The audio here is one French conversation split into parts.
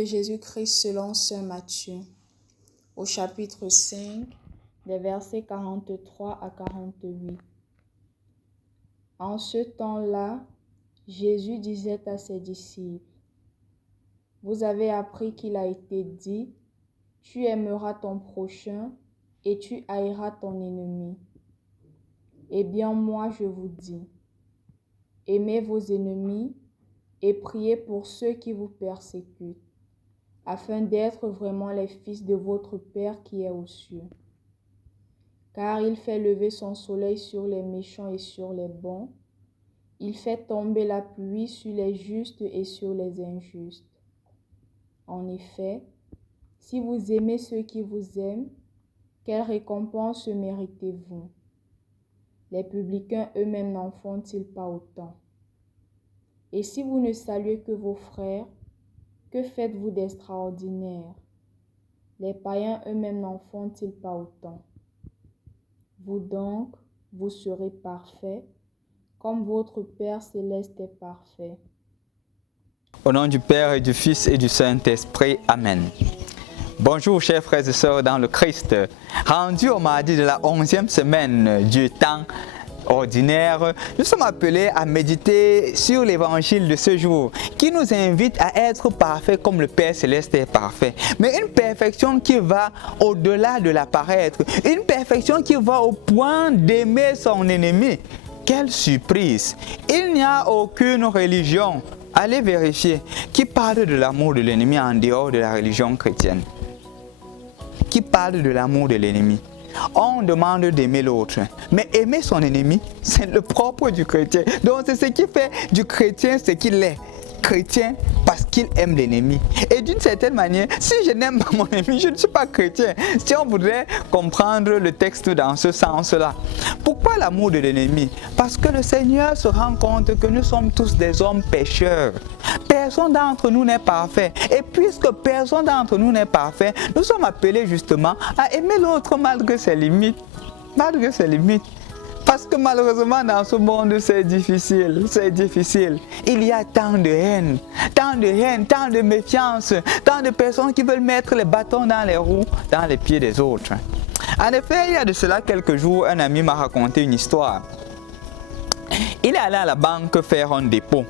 de Jésus-Christ selon saint Matthieu, au chapitre 5, des versets 43 à 48. En ce temps-là, Jésus disait à ses disciples, « Vous avez appris qu'il a été dit, tu aimeras ton prochain et tu haïras ton ennemi. Eh bien, moi je vous dis, aimez vos ennemis et priez pour ceux qui vous persécutent, afin d'être vraiment les fils de votre Père qui est aux cieux. Car il fait lever son soleil sur les méchants et sur les bons. Il fait tomber la pluie sur les justes et sur les injustes. En effet, si vous aimez ceux qui vous aiment, quelle récompense méritez-vous? Les publicains eux-mêmes n'en font-ils pas autant? Et si vous ne saluez que vos frères, que faites-vous d'extraordinaire? Les païens eux-mêmes n'en font-ils pas autant? Vous donc, vous serez parfaits, comme votre Père céleste est parfait. Au nom du Père et du Fils et du Saint-Esprit, Amen. Bonjour chers frères et sœurs dans le Christ. Rendu au mardi de la 11e semaine du temps ordinaire, nous sommes appelés à méditer sur l'évangile de ce jour qui nous invite à être parfaits comme le Père Céleste est parfait. Mais une perfection qui va au-delà de l'apparaître, une perfection qui va au point d'aimer son ennemi. Quelle surprise! Il n'y a aucune religion, allez vérifier, qui parle de l'amour de l'ennemi en dehors de la religion chrétienne. Qui parle de l'amour de l'ennemi. On demande d'aimer l'autre, mais aimer son ennemi, c'est le propre du chrétien. Donc c'est ce qui fait du chrétien ce qu'il est. Chrétien parce qu'il aime l'ennemi. Et d'une certaine manière, si je n'aime pas mon ennemi, je ne suis pas chrétien. Si on voudrait comprendre le texte dans ce sens-là. Pourquoi l'amour de l'ennemi? Parce que le Seigneur se rend compte que nous sommes tous des hommes pécheurs. Personne d'entre nous n'est parfait. Et puisque personne d'entre nous n'est parfait, nous sommes appelés justement à aimer l'autre malgré ses limites. Malgré ses limites. Parce que malheureusement dans ce monde c'est difficile, c'est difficile. Il y a tant de haine, tant de méfiance, tant de personnes qui veulent mettre les bâtons dans les roues, dans les pieds des autres. En effet, il y a de cela quelques jours, un ami m'a raconté une histoire. Il est allé à la banque faire un dépôt.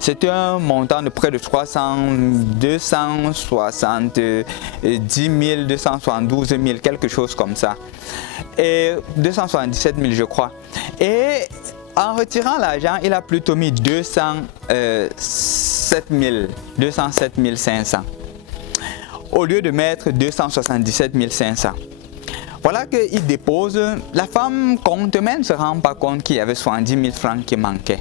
C'était un montant de près de 270 000, 272 000, quelque chose comme ça. Et 277 000 je crois. Et en retirant l'argent, il a plutôt mis 207 500 au lieu de mettre 277 500. Voilà qu'il dépose. La femme compte mais ne se rend pas compte qu'il y avait 70 000 francs qui manquaient.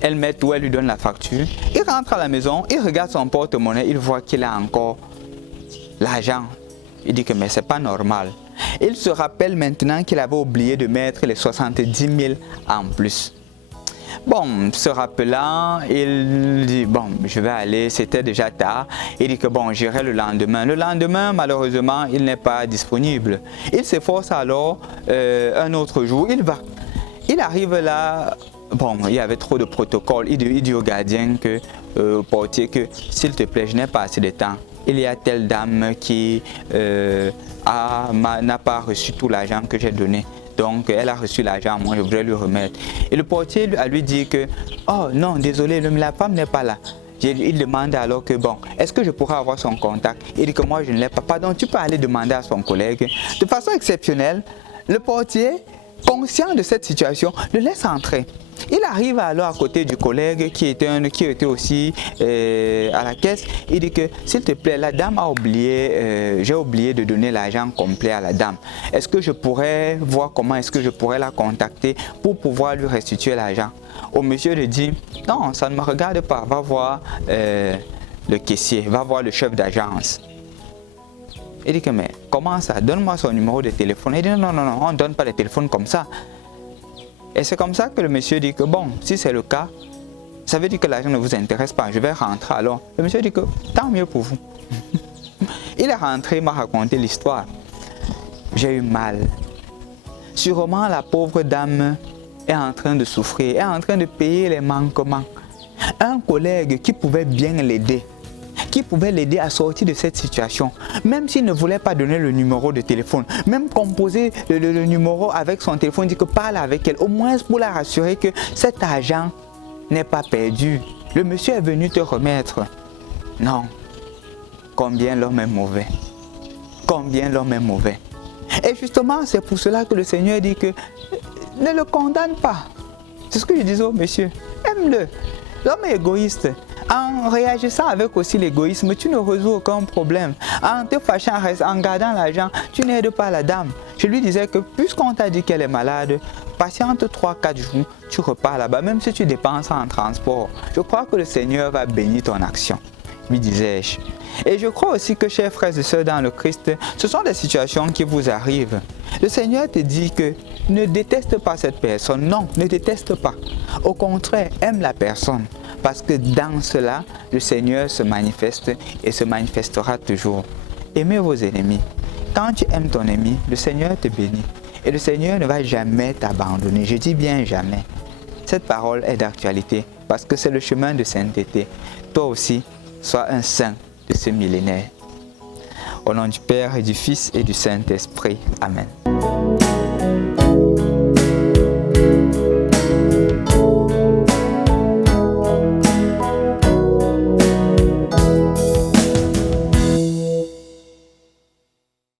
Elle met tout, elle lui donne la facture. Il rentre à la maison, il regarde son porte-monnaie, il voit qu'il a encore l'argent. Il dit que mais c'est pas normal. Il se rappelle maintenant qu'il avait oublié de mettre les 70 000 en plus. Bon, se rappelant, il dit bon, je vais aller, c'était déjà tard. Il dit que bon, j'irai le lendemain. Le lendemain, malheureusement, il n'est pas disponible. Il s'efforce alors un autre jour, il va. Il arrive là. Bon, il y avait trop de protocoles. Il dit au gardien, au portier, que s'il te plaît, je n'ai pas assez de temps. Il y a telle dame qui n'a pas reçu tout l'argent que j'ai donné. Donc, elle a reçu l'argent, moi je voudrais lui remettre. Et le portier lui dit que, oh non, désolé, la femme n'est pas là. Il demande alors que, bon, est-ce que je pourrais avoir son contact? Il dit que moi je ne l'ai pas. Pardon, tu peux aller demander à son collègue. De façon exceptionnelle, le portier, conscient de cette situation, le laisse entrer. Il arrive alors à côté du collègue qui était aussi à la caisse. Il dit que s'il te plaît, la dame a oublié, j'ai oublié de donner l'argent complet à la dame. Est-ce que je pourrais voir comment est-ce que je pourrais la contacter pour pouvoir lui restituer l'argent? Au monsieur lui dit, non, ça ne me regarde pas, va voir le caissier, va voir le chef d'agence. Il dit que mais comment ça? Donne-moi son numéro de téléphone. Il dit non, on ne donne pas les téléphones comme ça. Et c'est comme ça que le monsieur dit que bon, si c'est le cas, ça veut dire que l'argent ne vous intéresse pas, je vais rentrer alors. Le monsieur dit que tant mieux pour vous. Il est rentré, il m'a raconté l'histoire. J'ai eu mal. Sûrement la pauvre dame est en train de souffrir, est en train de payer les manquements. Un collègue qui pouvait bien l'aider, qui pouvait l'aider à sortir de cette situation. Même s'il ne voulait pas donner le numéro de téléphone, même composer le numéro avec son téléphone, dire que parle avec elle, au moins pour la rassurer que cet argent n'est pas perdu. Le monsieur est venu te remettre. Non. Combien l'homme est mauvais. Combien l'homme est mauvais. Et justement, c'est pour cela que le Seigneur dit que ne le condamne pas. C'est ce que je disais au monsieur. Aime-le. L'homme est égoïste. En réagissant avec aussi l'égoïsme, tu ne résous aucun problème. En te fâchant, en gardant l'argent, tu n'aides pas la dame. Je lui disais que puisqu'on t'a dit qu'elle est malade, patiente 3-4 jours, tu repars là-bas, même si tu dépenses en transport. Je crois que le Seigneur va bénir ton action, lui disais-je. Et je crois aussi que, chers frères et sœurs dans le Christ, ce sont des situations qui vous arrivent. Le Seigneur te dit que ne déteste pas cette personne. Non, ne déteste pas. Au contraire, aime la personne. Parce que dans cela, le Seigneur se manifeste et se manifestera toujours. Aimez vos ennemis. Quand tu aimes ton ennemi, le Seigneur te bénit. Et le Seigneur ne va jamais t'abandonner. Je dis bien jamais. Cette parole est d'actualité parce que c'est le chemin de sainteté. Toi aussi, sois un saint de ce millénaire. Au nom du Père et du Fils et du Saint-Esprit. Amen.